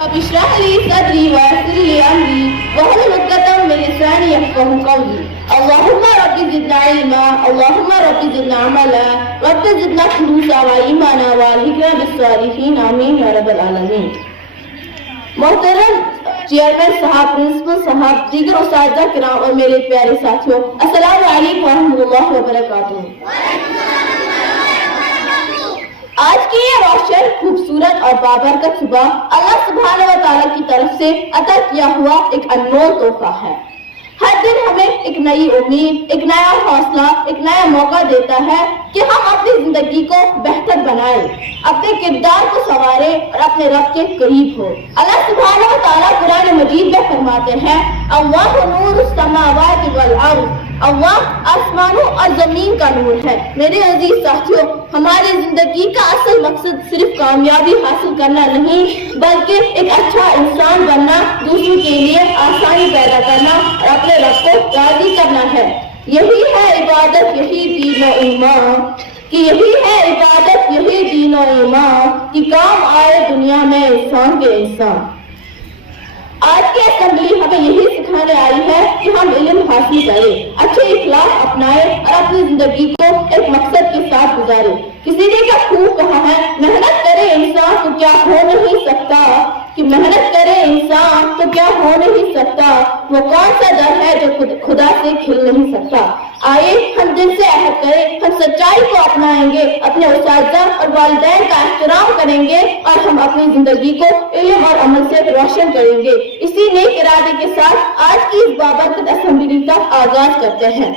रब इश्रह ली सदरी वयस्सिर ली अमरी वहलुल उक़दतम मिन लिसानी यफ़क़हू क़ौली। अल्लाहुम्मा रब्बि ज़िदना इल्मा, अल्लाहुम्मा रब्बि ज़िदना अमला, रब्बि ज़िदना ख़ुलूसा व ईमाना व अल्हिक़ना बिस्सालिहीन, आमीन या रब्बल आलमीन। मोहतरम चेयरमैन साहब, प्रिंसिपल साहब, दीगर उस्ताज़ा किराम और मेरे प्यारे साथियों, अस्सलामु अलैकुम व रहमतुल्लाहि व बरकातुहू। आज की ये रोशन, खूबसूरत और बाबरकत सुबह अल्लाह सुब्हानहू व तआला की तरफ से अता किया हुआ एक अनमोल तोहफा है। हर दिन हमें एक नई उम्मीद, एक नया हौसला, एक नया मौका देता है कि हम अपनी जिंदगी को बेहतर बनाएं, अपने किरदार को संवारें और अपने रब के करीब हो। अल्लाह सुब्हानहू व तआला कुरान मजीद में फरमाते हैं, अल्लाहु नूरुस समावाति वल अर्द, अल्लाह आसमानों और जमीन का नूर है। मेरे अजीज साथियों, हमारी जिंदगी का असल मकसद सिर्फ कामयाबी हासिल करना नहीं, बल्कि एक अच्छा इंसान बनना, दूसरों के लिए आसानी पैदा करना और अपने रब को राजी करना है। यही है इबादत, यही दीन और ईमान यही है इबादत, यही दीन और ईमान कि काम आए दुनिया में इंसान के इंसान। आज की असेंबली हमें यही सिखाने आई है कि हम इल्म हासिल करें, अच्छे इखलाक अपनाएं और अपनी जिंदगी को एक मकसद के साथ गुजारें। किसी ने क्या खूब कहा है, मेहनत करे इंसान तो क्या हो नहीं सकता, कि मेहनत करे इंसान तो क्या हो नहीं सकता, वो कौन सा दर है जो खुदा से खिल नहीं सकता। आइए हम दिल से अहद करें, हम सच्चाई को अपनाएंगे, अपने उस्ताज़ा और वालिदैन का एहतराम करेंगे और हम अपनी जिंदगी को इल्म और अमल से रोशन करेंगे। इसी नेक इरादे के साथ आज की इस बाबरकत असेंबली का आगाज करते हैं।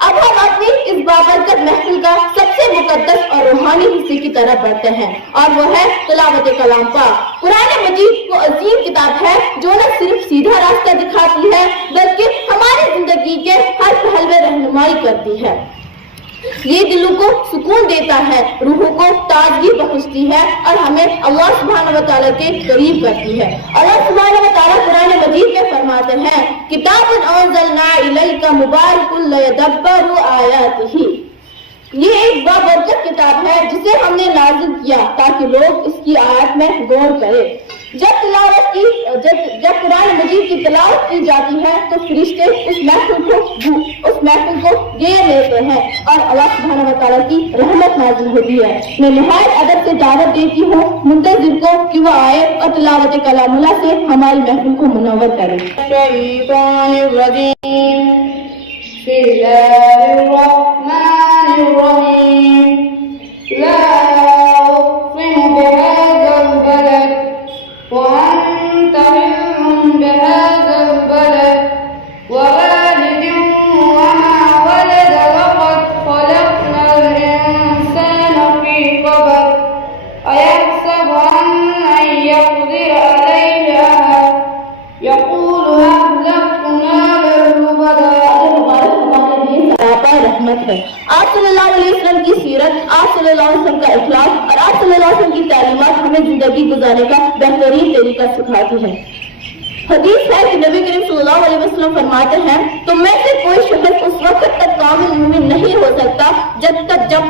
अब हम अपनी इस बाबरकत महफिल का सबसे मुकद्दस और रूहानी हिस्से की तरफ बढ़ते हैं और वो है तिलावत कलाम पाक। कुरान मजीद वो अजीम किताब है जो न सिर्फ सीधा रास्ता दिखाती है बल्कि हमारी जिंदगी के हर पहलू में रहनुमाई करती है। ये दिलों को सुकून देता है, रूहों को ताजगी बख्शती है और हमें अल्लाह सुब्हानहू व तआला के करीब करती है। अल्लाह सुब्हानहू व तआला कुरान मजीद में फरमाते हैं, किताबुन अंज़लना इलैका मुबारकुन लियदब्बरू आयातिही। ये एक बाबरकत किताब है जिसे हमने नाज़िल किया ताकि लोग इसकी आयत में गौर करें। जब कुरान मजीद की तिलावत की जाती है तो फरिश्ते उस महफिल को घेर लेते हैं और अल्लाह सुब्हानहू व तआला की रहमत नाज़िल होती है। मैं निहायत अदब से दावत देती हूँ मुंतज़िर को कि वो आए और तिलावत कलामुल्लाह से हमारी महफिल को मुनव्वर करें। है आप सल्लल्लाहु अलैहि वसल्लम की सीरत, आप सल्लल्लाहु अलैहि वसल्लम का इखलाक और आप सल्लल्लाहु अलैहि वसल्लम की तालीमात हमें जिंदगी गुजारने का बेहतरीन तरीका सिखाती है। हदीस है कि नबी करीम सल्लल्लाहु अलैहि वसल्लम फरमाते हैं, तुम में से कोई शख्स उस वक्त तक कामिल मुमिन नहीं हो सकता जब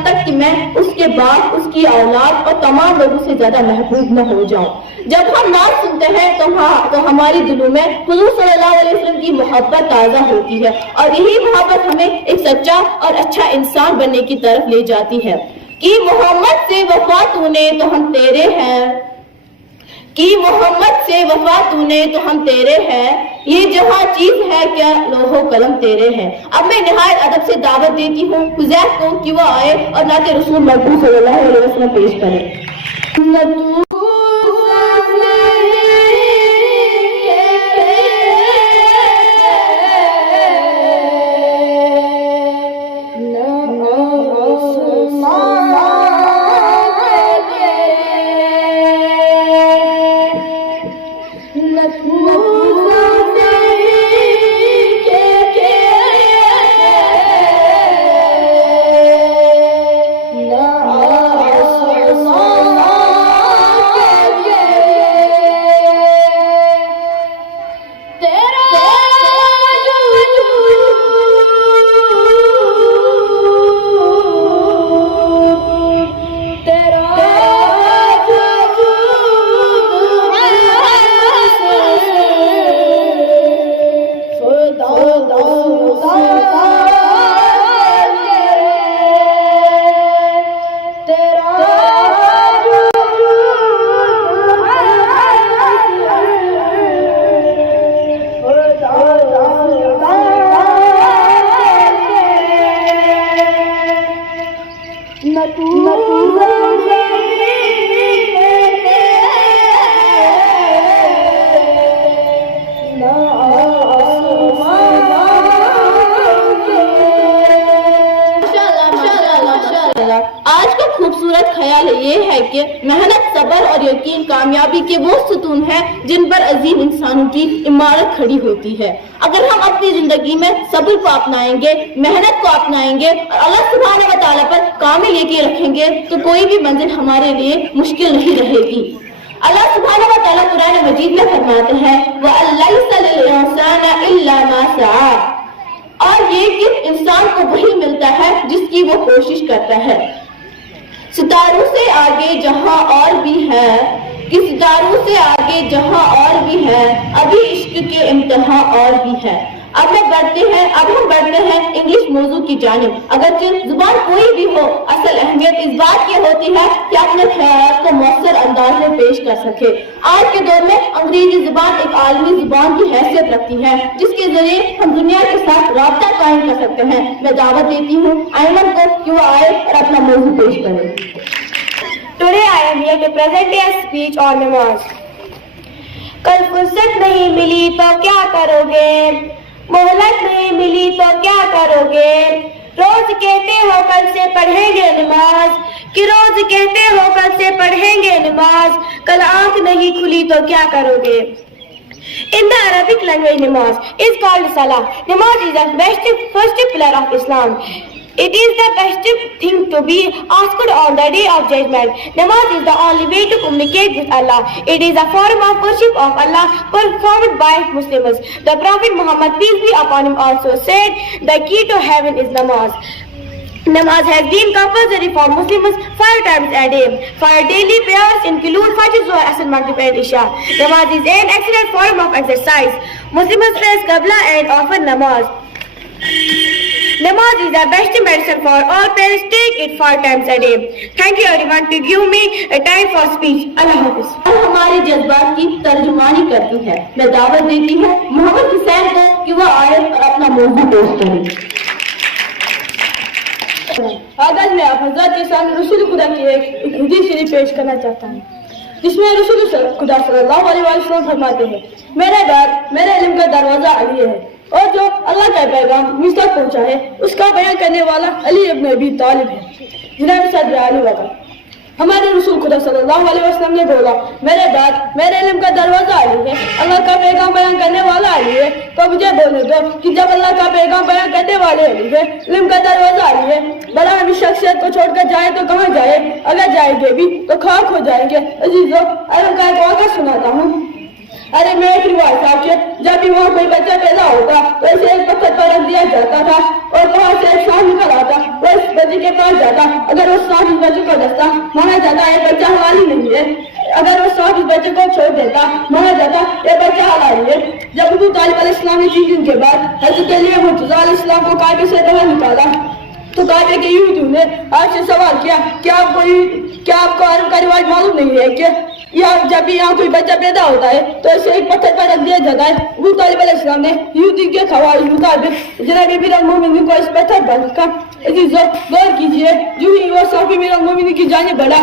तक कि मैं उसके बाद उसकी औलाद और तमाम लोगों से ज्यादा महबूब न हो जाऊं। जब हम नाम सुनते हैं तो हमारी दिलों में हुजूर सल्लल्लाहु अलैहि वसल्लम की मोहब्बत ताज़ा होती है और यही मोहब्बत हमें एक सच्चा और अच्छा इंसान बनने की तरफ ले जाती है। कि मोहम्मद से वफा तूने तो हम तेरे हैं, कि मोहम्मद से वफा तूने तो हम तेरे हैं, ये जहाँ चीज है क्या लोहो कलम तेरे हैं। अब मैं निहायत अदब से दावत देती हूँ हुज़ैफ को कि वो आए और नाते रसूल मरहूम सल्लल्लाहु अलैहि वसल्लम पेश करें। कि मेहनत, सब्र और यकीन कामयाबी के वो सुतून हैं जिन पर अजीम इंसानों की इमारत खड़ी होती है। अगर हम अपनी जिंदगी में सब्र को अपनाएंगे, मेहनत को अपनाएंगे और अल्लाह सुब्हानहू व तआला पर कामिल यकीन रखेंगे तो कोई भी मंजिल हमारे लिए मुश्किल नहीं रहेगी। अल्लाह सुब्हानहू व तआला कुरान मजीद में फरमाते हैं वअलैसा लिल इंसाना इल्ला मा सआ, और ये कि इंसान को वही मिलता है जिसकी वो कोशिश करता है। सितारों से आगे जहां और भी है, कि सितारों से आगे जहां और भी है, अभी इश्क के इम्तिहान और भी है। अब हम बढ़ते हैं इंग्लिश मौजू की जानिब। अगरचे जुबान कोई भी हो, असल अहमियत इस बात की होती है कि अपने ख्याल को मौसर अंदाज में पेश कर सके। आज के दौर में अंग्रेजी जुबान एक आलमी जुबान की हैसियत रखती है जिसके जरिए हम दुनिया के साथ राब्ता कायम कर सकते हैं। मैं दावत देती हूँ आयमन को कि वो आए और अपना मौजू पेश करें। Today I am here to present a speech on नमाज। कल फुर्सत नहीं मिली तो क्या करोगे, मोहलत नहीं मिली तो क्या करोगे, रोज कहते हो कल से पढ़ेंगे नमाज, कि रोज कहते हो कल से पढ़ेंगे नमाज, कल आंख नहीं खुली तो क्या करोगे। In the Arabic language, namaz is called salah. Namaz is the first pillar of Islam. It is the best thing to be asked on the day of judgment. Namaz is the only way to communicate with Allah. It is a form of worship of Allah performed by Muslims. The Prophet Muhammad, peace be upon him, also said, the key to heaven is namaz. Namaz has been compulsory for Muslims 5 times a day. 5 daily prayers include Fajr, Zuhr, Asr, Maghrib and Isha. Namaz is an excellent form of exercise. Muslims praise Qibla and offer namaz. Namaz is the best medicine for all. Parents take it 5 times a day. Thank you everyone to give me a time for speech. Allah Hafiz. हमारे जज्बात की तर्जुमानी करती है। मैं दावत देती हूँ मोहम्मद हुसैन को कि वह आए और अपना मौजू पेश करें। आज मैं आप हज़रात के सामने रसूल खुदा की एक हदीस शरीफ पेश करना चाहता हूँ, जिसमें रसूल खुदा सल्लल्लाहु अलैहि वसल्लम फरमाते हैं, मेरे बाद मेरे इल्म का दरवाजा अली है, और जो अल्लाह का पैगाम मुझ तक पहुँचाए उसका बयान करने वाला अली इब्न अबी तालिब है, जिन्हें सदर अली वक़्त। हमारे रसूल खुदा सल्लल्लाहु अलैहि वसल्लम ने बोला, मेरे बाद मेरे इल्म का दरवाजा अली है, अल्लाह का पैगाम बयान करने वाला अली है। तो मुझे बोलने दो कि जब अल्लाह का पैगाम बयान करने वाले अली है, इल्म का दरवाजा अली है, बड़ा हम इस शख्सियत को छोड़कर जाए तो कहाँ जाए, अगर जाएंगे भी तो खाक हो जाएंगे। अजीजों, अल्लाह का एक वाक़ा सुनाता हूँ। अरे मैं एक रिवाज था कि जब भी वहाँ कोई बच्चा पैदा होता तो इसे एक पत्थर पर रख दिया जाता था और वहाँ से एक सांप निकल आता, वो इस बच्चे के पास जाता। अगर वो सांप इस बच्चे को डसता, माना जाता ये बच्चा हलाली नहीं है। अगर वो सांप इस बच्चे को छोड़ देता, माना जाता ये बच्चा हलाली है। जब अबू तालिब अलैहिस्सलाम ने 3 दिन के बाद हज़रत अली मुर्तज़ा अलैहिस्सलाम को काबे से बाहर निकाला तो काबे के यूहियों ने आज से सवाल किया, क्या आपको अरब का रिवाज मालूम नहीं है कि या जब भी यहाँ कोई बच्चा पैदा होता है तो इसे एक पत्थर पर रख दिया जाता है। अबू तालिब अलैहिस्सलाम ने यहूदी के ख्वाहिश मुताबिक जनाब अमीर अल-मोमिनीन को इस पत्थर पर रखा। गौर कीजिए, जो ही वो साफ़ी अमीर अल-मोमिनीन की जानिब बढ़ा